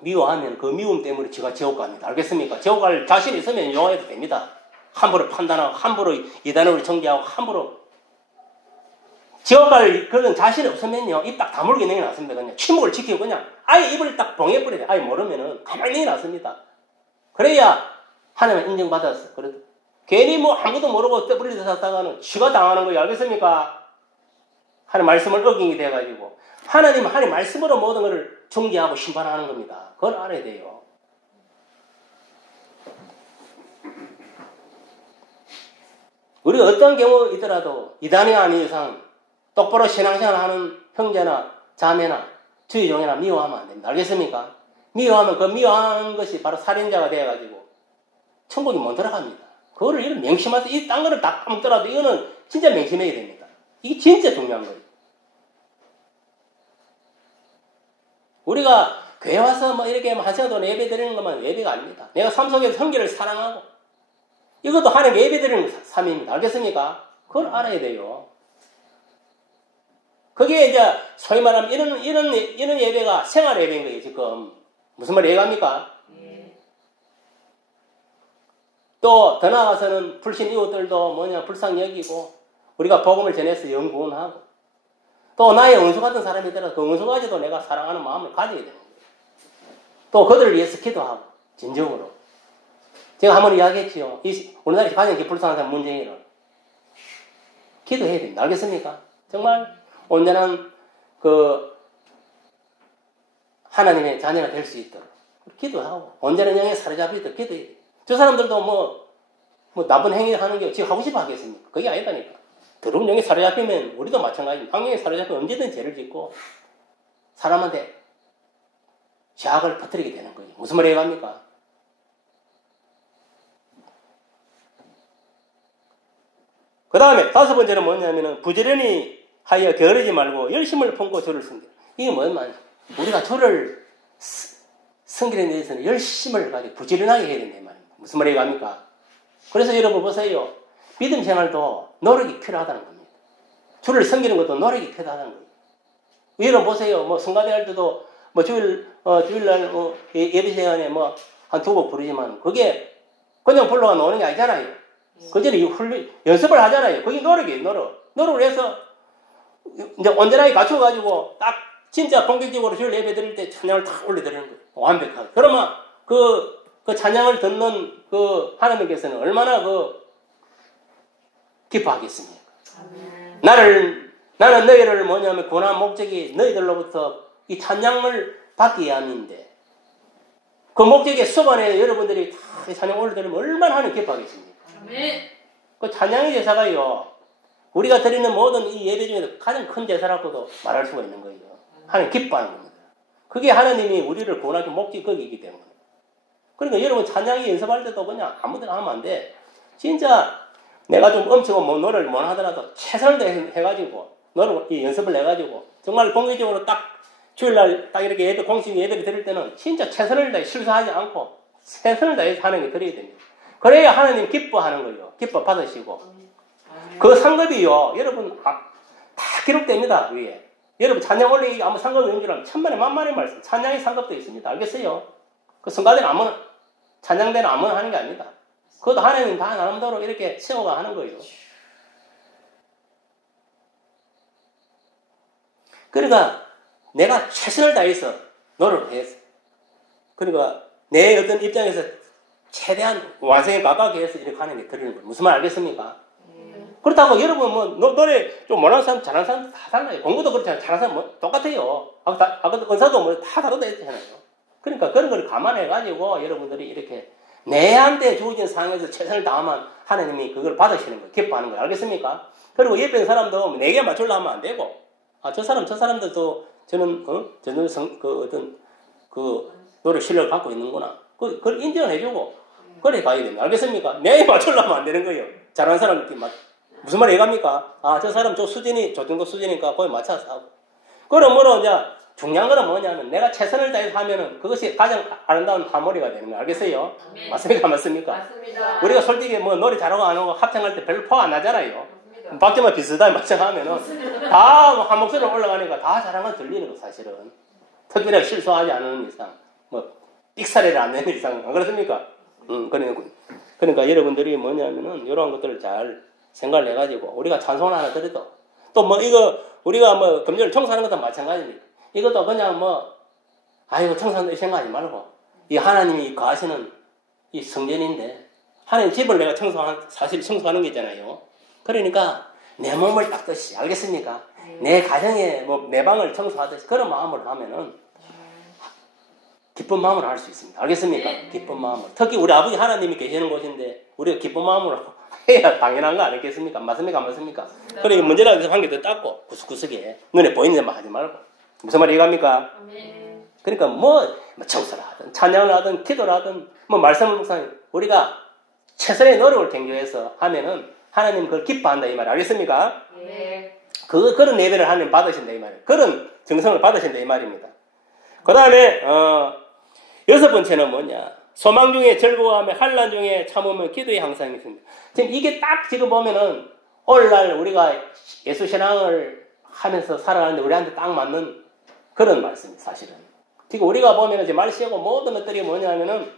미워하면 그 미움 때문에 지가 지옥 갑니다. 알겠습니까? 지옥 갈 자신 있으면 용해도 됩니다. 함부로 판단하고, 함부로 이단으로 정죄하고, 함부로. 지옥 갈 그런 자신 없으면요, 입 딱 다물게 내려놨습니다. 그냥 침묵을 지키고 그냥 아예 입을 딱 봉해버려야 돼. 아예 모르면은 가만히 내려놨습니다. 그래야 하나님은 인정받았어. 그래도 괜히 뭐 아무도 모르고 떠벌리서 살다가는 지가 당하는 거예요. 알겠습니까? 하나님 말씀을 어긴게 돼가지고. 하나님은 하나님 말씀으로 모든 것을 중재하고 심판하는 겁니다. 그걸 알아야 돼요. 우리가 어떤 경우 있더라도 이단이 아닌 이상 똑바로 신앙생활 하는 형제나 자매나 주의 종이나 미워하면 안 됩니다. 알겠습니까? 미워하면 그 미워하는 것이 바로 살인자가 되어가지고 천국에 못 들어갑니다. 그거를 이런 맹심해서 이 딴 거를 다 까먹더라도 이거는 진짜 맹심해야 됩니다. 이게 진짜 중요한 거예요. 우리가 교회 와서 뭐 이렇게 한 시간 동안 예배 드리는 것만 예배가 아닙니다. 내가 삶 속에서 성결을 사랑하고 이것도 하나님 예배 드리는 삶입니다. 알겠습니까? 그걸 알아야 돼요. 그게 이제 소위 말하면 이런 예배가 생활 예배인 거예요. 지금 무슨 말 이해갑니까? 또 더 나아가서는 불신 이웃들도 불쌍히 여기고 우리가 복음을 전해서 연구원하고 또 나의 원수 같은 사람이 있더라도 그 원수까지도 내가 사랑하는 마음을 가져야 되는 거예요. 또 그들을 위해서 기도하고 진정으로. 제가 한번 이야기했지요. 우리나라에서 가장 불쌍한 사람 문재인은 기도해야 됩니다. 알겠습니까? 정말 온전한 그 하나님의 자녀가 될 수 있도록 기도하고 온전한 영에 사로잡히도록 기도해야 돼요. 저 사람들도 뭐 나쁜 행위 하는 게 지금 하고 싶어 하겠습니까? 그게 아니다니까. 더러운 영에 사로잡히면 우리도 마찬가지입니다. 악령에 사로잡히면 언제든 죄를 짓고 사람한테 죄악을 퍼뜨리게 되는 거예요. 무슨 말 이해갑니까? 그 다음에 다섯 번째는 뭐냐면은 부지런히 하여 게으르지 말고 열심을 품고 주를 섬기라. 이게 뭔 말이야? 우리가 주를 섬기는 데 대해서는 열심을 가지고 부지런하게 해야 된단 말입니다. 무슨 말 이해갑니까? 그래서 여러분 보세요. 믿음 생활도 노력이 필요하다는 겁니다. 주를 섬기는 것도 노력이 필요하다는 거예요. 여러분 보세요. 뭐 성가대 할 때도 뭐 주일날 예배 시간에 뭐 한 두 곡 부르지만 그게 그냥 불러가 노는 게 아니잖아요. 그 전에 연습을 하잖아요. 그게 노력이에요. 노력을 해서 이제 온전하게 갖춰가지고 딱 진짜 본격적으로 주일 예배 드릴 때 찬양을 탁 올려드리는 거예요. 완벽하게. 그러면 그 찬양을 듣는 그 하나님께서는 얼마나 기뻐하겠습니까? 나는 너희를 뭐냐면 구원한 목적이 너희들로부터 이 찬양을 받기 위함인데 그 목적의 수반에 여러분들이 다 이 찬양 올려드리면 얼마나 하나님 기뻐하겠습니까? 그 찬양의 제사가요. 우리가 드리는 모든 이 예배 중에서 가장 큰 제사라고도 말할 수가 있는 거예요. 하나님 기뻐하는 겁니다. 그게 하나님이 우리를 구원하기 목적이 거기이기 때문에. 그러니까 여러분 찬양이 연습할 때도 그냥 아무데나 하면 안 돼. 진짜 내가 좀 엄청 노력을 못 하더라도 최선을 해가지고 연습을 해가지고 정말 공개적으로 딱 주일날 딱 이렇게 예배 공식 예배를 드릴 때는 진짜 최선을 다해 실수하지 않고 최선을 다해서 하는 게 드려야 됩니다. 그래야 하나님 기뻐하는 거예요. 기뻐 받으시고 그 상급이요. 여러분 다 기록됩니다. 위에. 여러분 찬양 올리기 아무 상급이 없는 줄 알면 천만에 만만의 말씀. 찬양의 상급도 있습니다. 알겠어요? 그 성가대는 아무나 찬양대는 아무나 하는 게 아닙니다. 그것도 하나님 다 나름대로 이렇게 세워가 하는 거예요. 그러니까 내가 최선을 다해서 노력을 해서 그러니까 내 어떤 입장에서 최대한 완성에 가깝게 해서 이렇게 하는 게 드리는 거예요. 무슨 말 알겠습니까? 그렇다고 여러분 뭐 노래 좀 못하는 사람 잘하는 사람 다 달라요. 공부도 그렇잖아요. 잘하는 사람 뭐 똑같아요. 아까 은사도 뭐 다 다르다 했잖아요. 그러니까 그런 걸 감안해가지고 여러분들이 이렇게 내한테 주어진 상황에서 최선을 다하면 하나님이 그걸 받으시는 거예요. 기뻐하는 거예요. 알겠습니까? 그리고 옆에 있는 사람도 내게 맞추려 하면 안 되고 저 사람들도 저는 노래 실력을 갖고 있는구나. 그걸 인정을 해주고 그래 가야 됩니다. 알겠습니까? 내게 맞추려 하면 안 되는 거예요. 잘하는 사람 무슨 말 이해갑니까? 저 사람 저 정도 수준이니까 거기 맞춰서 하고. 그러므로 이제 중요한 거는 뭐냐면 내가 최선을 다해서 하면은 그것이 가장 아름다운 하모니가 되는 거예요. 알겠어요? 맞습니까? 맞습니까? 맞습니다. 우리가 솔직히 뭐 노래 잘하고 안 하고 합창할 때 별로 포 안 나잖아요. 박자만 비슷하게 맞춰가면은 다 한 목소리로 올라가니까 다 잘한 들리는 거 사실은. 특별히 실수하지 않는 이상, 뭐 삑사리를 안 내는 이상 안 그렇습니까? 그러니까 여러분들이 뭐냐면은 이런 것들을 잘 생각을 해가지고 우리가 찬송을 하나 드려도 또 뭐 이거 우리가 뭐 금요일 청소하는 것도 마찬가지입니다. 이것도 그냥 뭐 아이고 청소한다 생각하지 말고 이 하나님이 거하시는 이 성전인데 하나님 집을 내가 사실 청소하는 게 있잖아요. 그러니까 내 몸을 닦듯이 알겠습니까? 내 가정에 뭐 내 방을 청소하듯이 그런 마음으로 하면은 기쁜 마음으로 할 수 있습니다. 알겠습니까? 기쁜 마음으로. 특히 우리 아버지 하나님이 계시는 곳인데 우리가 기쁜 마음으로 해야 당연한 거 아니겠습니까? 맞습니까? 안 맞습니까? 그러니까 문제라도 해서 한 개 더 닦고 구석구석에 눈에 보이는 데만 하지 말고. 무슨 말 이해갑니까? 그러니까 뭐 청소를 하든 찬양을 하든 기도를 하든 뭐 말씀을 묵상하든 우리가 최선의 노력을 경교해서 하면은 하나님 그걸 기뻐한다 이 말 알겠습니까? 네. 그런 예배를 하나님 받으신다 이 말이에요. 그런 정성을 받으신다 이 말입니다. 그 다음에 6번째는 뭐냐? 소망 중에 즐거워하며 환난 중에 참으면 기도의 항상이 있습니다. 지금 이게 딱 지금 보면은 오늘날 우리가 예수 신앙을 하면서 살아가는데 우리한테 딱 맞는 그런 말씀입니다. 사실은. 지금 우리가 보면은 지금 말씨하고 모든 것들이 뭐냐면은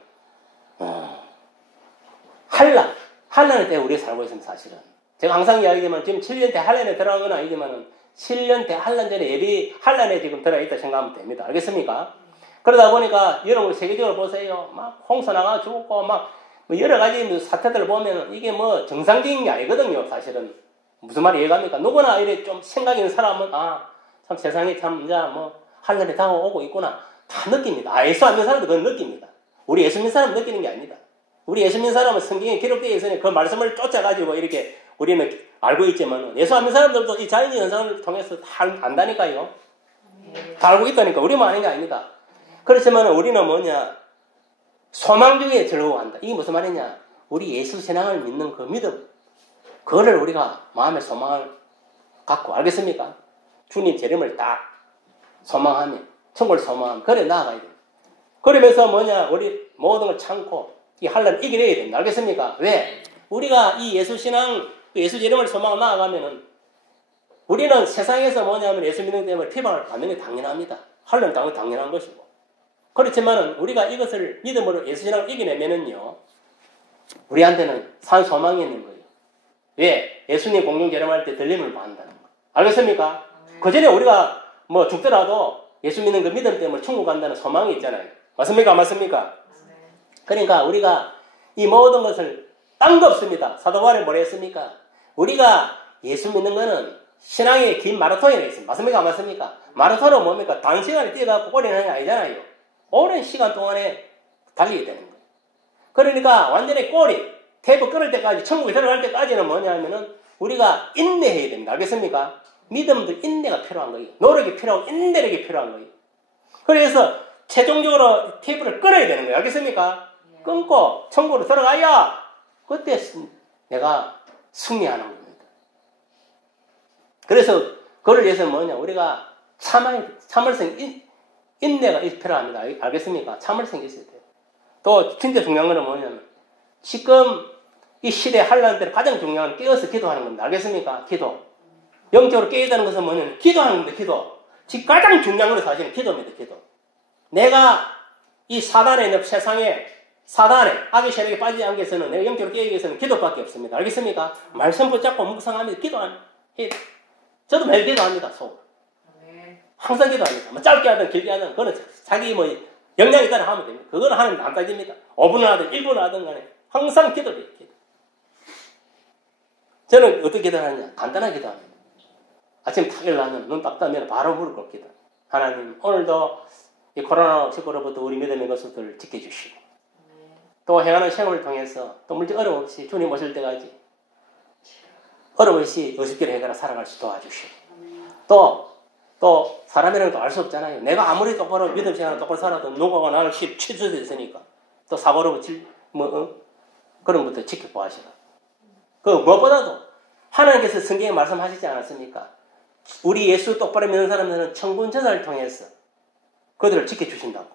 환난의 때에 우리가 살고 있습니다. 사실은. 제가 항상 이야기하지만 지금 7년 대환난에 들어간 건 아니지만은 7년 대환난 전에 예비 환난에 지금 들어있다 생각하면 됩니다. 알겠습니까? 그러다 보니까 여러분 세계적으로 보세요. 막 홍수 나가 죽고 막 뭐 여러 가지 사태들을 보면은 이게 뭐 정상적인 게 아니거든요. 사실은. 무슨 말이 이해갑니까? 누구나 이래 좀 생각 있는 사람은 참 세상에 참 이제 뭐 환난이 다가오고 있구나. 다 느낍니다. 예수 안 믿는 사람도 그건 느낍니다. 우리 예수 믿는 사람은 느끼는 게 아니다. 우리 예수 믿는 사람은 성경에 기록되어 있으니 그 말씀을 쫓아가지고 이렇게 우리는 알고 있지만 예수 안 믿는 사람들도 이 자연의 현상을 통해서 다 안다니까요. 다 알고 있다니까. 우리만 아는 게 아닙니다. 그렇지만 우리는 뭐냐? 소망 중에 즐거워한다. 이게 무슨 말이냐? 우리 예수 신앙을 믿는 그 믿음. 그거를 우리가 마음의 소망을 갖고 알겠습니까? 주님 재림을 딱 소망하며 천국을 소망하며 그래 나아가야 돼. 그러면서 뭐냐? 우리 모든 걸 참고 이 환난을 이겨내야 됩니다. 알겠습니까? 왜? 우리가 이 예수 신앙, 예수 재림을 소망하고 나아가면은 우리는 세상에서 뭐냐면 예수 믿는 때문에 피방을 받는 게 당연합니다. 환난은 당연한 것이고. 그렇지만은 우리가 이것을 믿음으로 예수 신앙을 이겨내면은요, 우리한테는 산 소망이 있는 거예요. 왜? 예수님 공중 재림할 때 들림을 받는다는 거. 알겠습니까? 그 전에 우리가 뭐 죽더라도 예수 믿는 그 믿음 때문에 천국 간다는 소망이 있잖아요. 맞습니까? 안 맞습니까? 그러니까 우리가 이 모든 것을 딴 거 없습니다. 사도 바울이 뭐라 했습니까? 우리가 예수 믿는 거는 신앙의 긴 마라톤이 있습니다. 맞습니까? 안 맞습니까? 마라톤은 뭡니까? 단시간에 뛰어가고 오래 하는 게 아니잖아요. 오랜 시간 동안에 달리게 되는 거예요. 그러니까 완전히 꼬리, 테이프 끊을 때까지, 천국에 들어갈 때까지는 뭐냐면은 우리가 인내해야 됩니다. 알겠습니까? 믿음도 인내가 필요한 거예요. 노력이 필요하고 인내력이 필요한 거예요. 그래서 최종적으로 테이프를 끊어야 되는 거예요. 알겠습니까? 끊고 천국으로 들어가야 그때 내가 승리하는 겁니다. 그래서 그걸 위해서 뭐냐? 우리가 참을성, 인내가 필요합니다. 알겠습니까? 참을성이 있어야 돼요. 또 진짜 중요한 건 뭐냐면 지금 이 시대 환난 때는 가장 중요한 건 깨어서 기도하는 겁니다. 알겠습니까? 기도. 영적으로 깨어야 되는 것은 뭐냐면 기도하는 겁니다. 기도. 지금 가장 중요한 건 사실은 기도입니다. 기도. 내가 이 사단의 세상에 사단에 악의 세력에 빠지지 않기 위해서는 내가 영적으로 깨기 위해서는 기도밖에 없습니다. 알겠습니까? 말씀 붙잡고 묵상하면서 기도합니다. 저도 매일 기도합니다. 속. 항상 기도합니다. 뭐 짧게 하든 길게 하든 그거는 자기 뭐 역량에 따라 하면 됩니다. 그거는 하나님 안 따집니다. 5분을 하든 1분을 하든 간에 항상 기도해요. 기도. 저는 어떻게 기도하느냐? 간단하게 기도합니다. 아침 탁 일어나면 눈 딱 뜨면 바로 무릎 꿇기도. 하나님 오늘도 이 코로나19로부터 우리 믿음의 것들을 지켜주시고 또 행하는 생활을 통해서 또 물질 어려움 없이 주님 오실 때까지 어려움 없이 의식기를 해결하 살아갈 수 도와주시고 또 사람이라는 거 알 수 없잖아요. 내가 아무리 똑바로 믿음 생활을 똑바로 살아도 누군가 나를 취소돼 있으니까 또 사고로 그런 것도 지켜보시라. 그 무엇보다도 하나님께서 성경에 말씀하시지 않았습니까? 우리 예수 똑바로 믿는 사람들은 천군 천사를 통해서 그들을 지켜주신다고.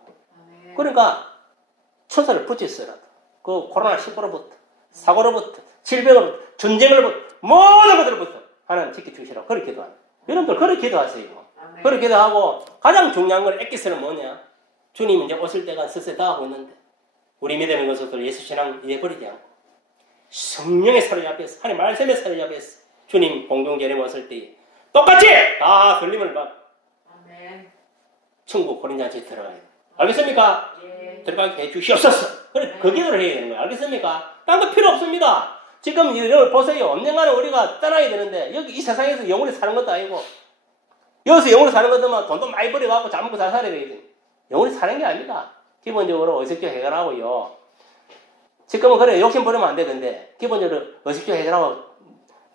그러니까 천사를 붙였어라도 그 코로나19로부터 사고로부터 질병으로부터 전쟁으로부터 모든 것들로부터 하나님 지켜주시라고 그렇게 기도합니다. 여러분들 그렇게 기도하세요. 그렇게 기도하고 가장 중요한 걸 엑기스는 뭐냐? 주님 이제 오실 때가 슬슬 다가오고 있는데 우리 믿음의 것을 예수 신앙 이해버리지 않고 성령의 사로잡혀서 하나님 말씀의 사로잡혀서 주님 공중전에 왔을 때 똑같이 다 걸림을 받고 천국 고린자한테 들어가야 돼요. 알겠습니까? 예. 들어가게 해주시옵소서. 그래, 그 기도를 해야 되는 거예요. 알겠습니까? 딴 거 필요 없습니다. 지금 여기 보세요. 언젠가는 우리가 떠나야 되는데 여기 이 세상에서 영원히 사는 것도 아니고 여기서 영원히 사는 것도만 돈도 많이 벌어갖고 잘 먹고 잘 살아야 되지. 영원히 사는 게 아닙니다. 기본적으로 의식주 해결하고요. 지금은 그래 욕심 부리면 안 되는데 기본적으로 의식주 해결하고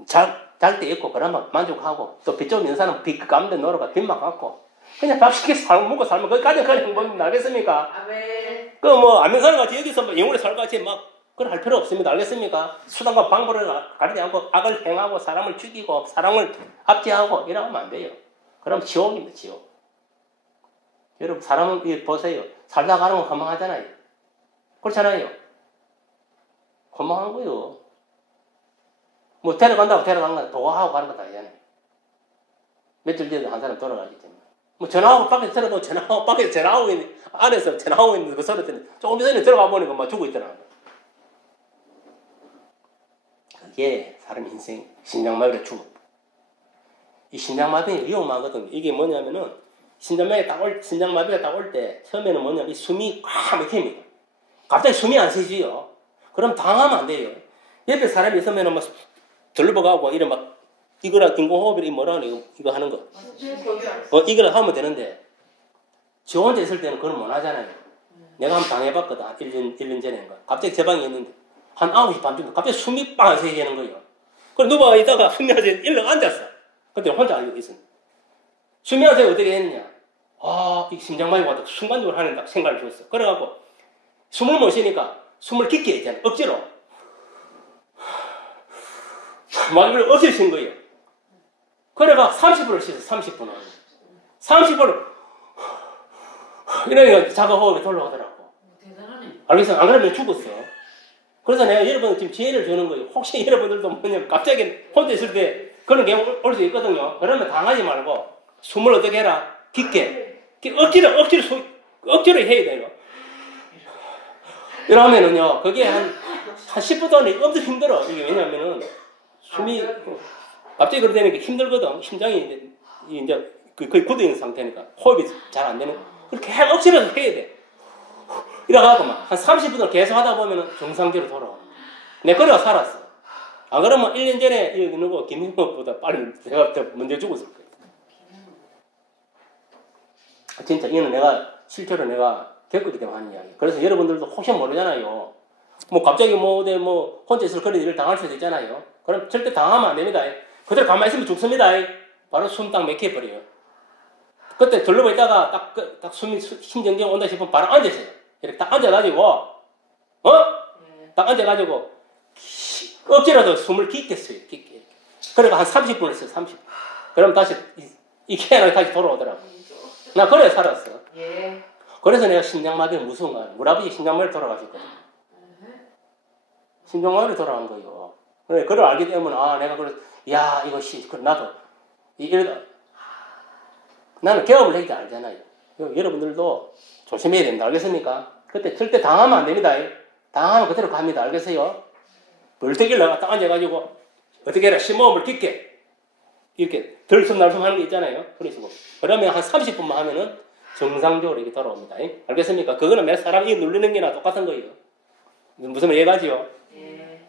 잘 때 있고 그러면 만족하고 또 빚 좀 있는 사람은 빚 갚는 노릇가 빚만 갚고 그냥 밥 시켜 먹고 살면 거기까지 그냥 행복입니다. 알겠습니까? 아멘. 그 뭐 안 사는 같이 여기서 뭐 영원히 살 같이 막 그걸 할 필요 없습니다. 알겠습니까? 수단과 방법을 가리지 않고 악을 행하고 사람을 죽이고 사람을 압제하고 이러면 안 돼요. 그럼 지옥입니다. 지옥. 여러분 사람은 보세요. 살다 가는 건 허망하잖아요. 그렇잖아요. 허망한 거요. 뭐 데려간다고 데려간 건 도와하고 가는 것도 아니잖아요. 며칠 전에 한 사람 돌아가기 때문에. 뭐 전화하고 밖에서 들어도 전화하고 밖에서 전화하고 있는 안에서 전화하고 있는 그 소리 때문에 조금 전에 들어가 보니까 막 죽어 있더라고요. 그게 사람 인생 신장마비의 죽음. 이 신장마비는 위험하거든요. 이게 뭐냐면은 신장마비가 딱 올 때 처음에는 뭐냐면 이 숨이 꽉 막힙니다. 갑자기 숨이 안 쉬지요. 그럼 당하면 안 돼요. 옆에 사람이 있으면은 막 들러버가고 이래 막 이거랑 인공호흡이 뭐라 하는 이거 하는 거. 이걸 하면 되는데 저 혼자 있을 때는 그걸 못 하잖아요. 내가 한번 당해봤거든. 1년 전에. 갑자기 제 방에 있는데 한 9시 반쯤 갑자기 숨이 빵 새지는 거예요. 그래 누가 있다가 숨이 안 새서 일렁 앉았어. 그때 혼자 알고 있었는데 숨이 안 새서 어떻게 했느냐. 이 심장마비가 왔다 순간적으로 하는 딱 생각을 줬어. 그래갖고 숨을 못 쉬니까 숨을 깊게 했잖아요. 억지로. 막 이걸 억지로 쉰 거예요. 그래가 30분을 쉬었어. 30분을. 30분을 이러니까 자가호흡이 돌아오더라고. 대단하네. 알겠어? 안 그러면 죽었어. 그래서 내가 여러분 지금 지혜를 주는 거예요. 혹시 여러분들도 뭐냐면 갑자기 혼자 있을 때 그런 경우 올 수 있거든요. 그러면 당하지 말고 숨을 어떻게 해라? 깊게. 억지로 해야 돼요. 이러면은요, 그게 한 10분 동안 엄청 힘들어. 이게 왜냐면은 숨이 갑자기 그렇게 되니까 힘들거든. 심장이 이제 거의 굳어있는 상태니까 호흡이 잘 안 되는. 그렇게 억지로 해야 돼. 이래가지고 막 한 30분을 계속 하다 보면은 정상적으로 돌아와. 내가 그래가 살았어. 안 그러면 1년 전에 누구 김인호보다 빨리 내가 먼저 죽었을 거예요. 진짜 이거는 내가 실제로 내가 겪었기 때문에 하는 이야기. 그래서 여러분들도 혹시 모르잖아요. 뭐 갑자기 뭐 혼자 있을 그런 일을 당할 수도 있잖아요. 그럼 절대 당하면 안 됩니다. 그대로 가만히 있으면 죽습니다. 바로 숨 딱 막혀버려요. 그때 둘러보 있다가 딱 숨이 심정경 온다 싶으면 바로 앉으세요. 이렇게 딱 앉아가지고 딱 앉아가지고 억지라도 숨을 깊게 써요. 깊게. 그러니까 한 30분을 써요. 30분. 그럼 다시 이 케어가 다시 돌아오더라고. 나 그래 살았어. 예. 그래서 내가 심장마비가 무서운 거야. 우리 아버지 심장마비 돌아가셨거든. 심장마비 돌아간 거예요. 그래, 그걸 알기 때문에 내가 그래, 이거 나도 이러다 나는 경험을 했지 알잖아요. 여러분들도 조심해야 됩니다. 알겠습니까? 그때 절대 당하면 안 됩니다. 당하면 그대로 갑니다. 알겠어요? 벌떡일러 딱 앉아가지고 어떻게 해라 심호흡을 깊게 이렇게 들숨날숨 하는 게 있잖아요. 그러시고 그러면 한 30분만 하면은 정상적으로 이렇게 돌아옵니다. 알겠습니까? 그거는 몇 사람이 누르는 게나 똑같은 거예요. 무슨 말 이해가지요? 예.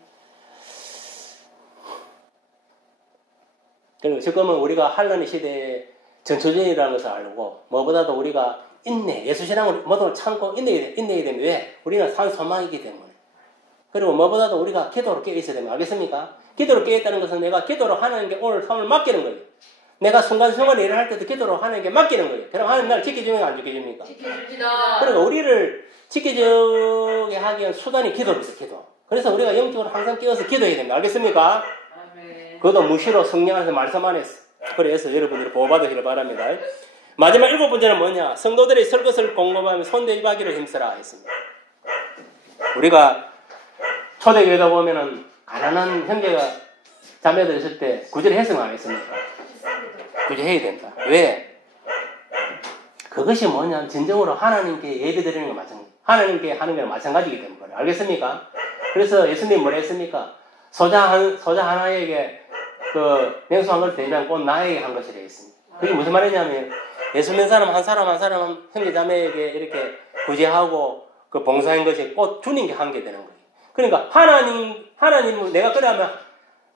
그리고 지금은 우리가 할라니 시대에 전초전이라는 것을 알고 무엇보다도 우리가 인내, 예수신앙을 모두 참고 인내해야 되는데 왜? 우리는 산 소망이기 때문에. 그리고 무엇보다도 우리가 기도로 깨어있어야 됩니다. 알겠습니까? 기도로 깨어있다는 것은 내가 기도로 하는 게 오늘 삶을 맡기는 거예요. 내가 순간순간 일을 할 때도 기도로 하는 게 맡기는 거예요. 그럼 하나님 나를 지켜주니까 안 지켜줍니까? 지켜줍니다. 그러니까 우리를 지켜주게 하기 위한 수단이 기도입니다. 기도. 그래서 우리가 영적으로 항상 깨어서 기도해야 됩니다. 알겠습니까? 아멘. 그것도 무시로 성령 안에서 말씀 안에서. 그래서 여러분들이 보호받으시길 바랍니다. 마지막 7번째는 뭐냐? 성도들이 설 것을 공급하며 손대입하기를 힘쓰라 했습니다. 우리가 초대교회다 보면은 가난한 형제가 자매들 있을 때 구제를 했으면 안 했습니까? 구제해야 된다. 왜? 그것이 뭐냐면 진정으로 하나님께 예배 드리는 거 마찬가지. 하나님께 하는 게 마찬가지이기 때문에. 알겠습니까? 그래서 예수님이 뭐라 했습니까? 소자 하나에게 그 냉수 한 그릇 대면 꼭 나에게 한 것이라 했습니다. 그게 무슨 말이냐면 예수 믿는 사람 한 사람 형제 자매에게 이렇게 구제하고 그 봉사한 것이 꼭 주님께 한 게 되는 거예요. 그러니까 하나님은 내가 그러면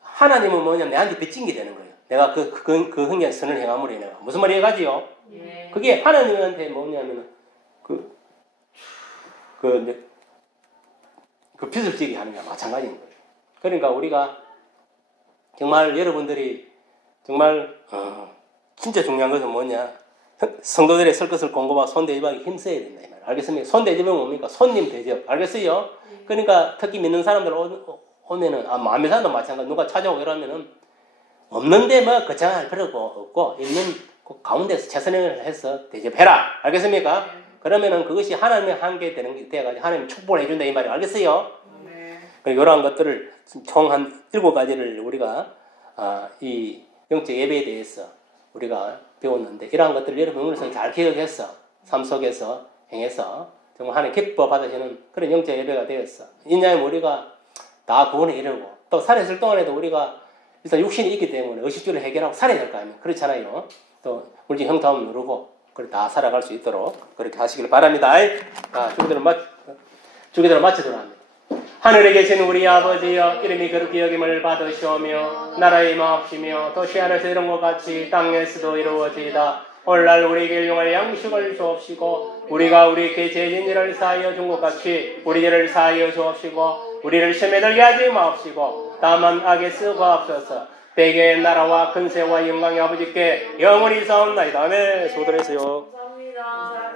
하나님은 뭐냐면 내한테 빚진 게 되는 거예요. 내가 그 형제한테 선을 행함으로 인해 무슨 말이 해가지요? 예. 그게 하나님한테 뭐냐면 그 빚을 지게 하는 게 마찬가지인 거예요. 그러니까 우리가 정말 여러분들이 정말 진짜 중요한 것은 뭐냐? 성도들의 설 것을 공급하고 손대접하기 힘써야 된다 이 말. 알겠습니까? 손대접은 뭡니까? 손님 대접. 알겠어요? 그러니까 특히 믿는 사람들 오면은 안 믿는 사람도 마찬가지. 누가 찾아오고 이러면은 없는데 뭐 거창할 필요가 없고 있는 그 가운데서 최선을 해서 대접해라. 알겠습니까? 그러면은 그것이 하나님의 한계 되는 게 돼가지고 하나님 축복을 해준다 이 말이. 알겠어요? 이러한 것들을 총 한 7가지를 우리가 이 영적 예배에 대해서 우리가 배웠는데 이러한 것들을 여러분으로서 잘 기억해서 삶 속에서 행해서 정말 하나님 기뻐 받으시는 그런 영적 예배가 되었어. 이냐면 우리가 다 구원에 이르고 또 살아있을 동안에도 우리가 일단 육신이 있기 때문에 의식주를 해결하고 살아야 될 거 아닙니까? 그렇잖아요. 또 물질 형통함 누르고 다 살아갈 수 있도록 그렇게 하시길 바랍니다. 주기도록 마치도록 합니다. 하늘에 계신 우리 아버지여 이름이 거룩히 여김을 받으시오며 나라의 임하옵시며 도시 하늘에서 이룬 것 같이 땅에서도 이루어지이다. 오늘날 우리에게 일용할 양식을 주옵시고 우리가 우리에게 죄진 일을 사하여 준 것 같이 우리 죄를 사하여 주옵시고 우리를 시험에 들게 하지 마옵시고 다만 악에서 구하옵소서. 대개의 나라와 근세와 영광의 아버지께 영원히 사옵나이다. 아멘. 수고들했어요. 감사합니다.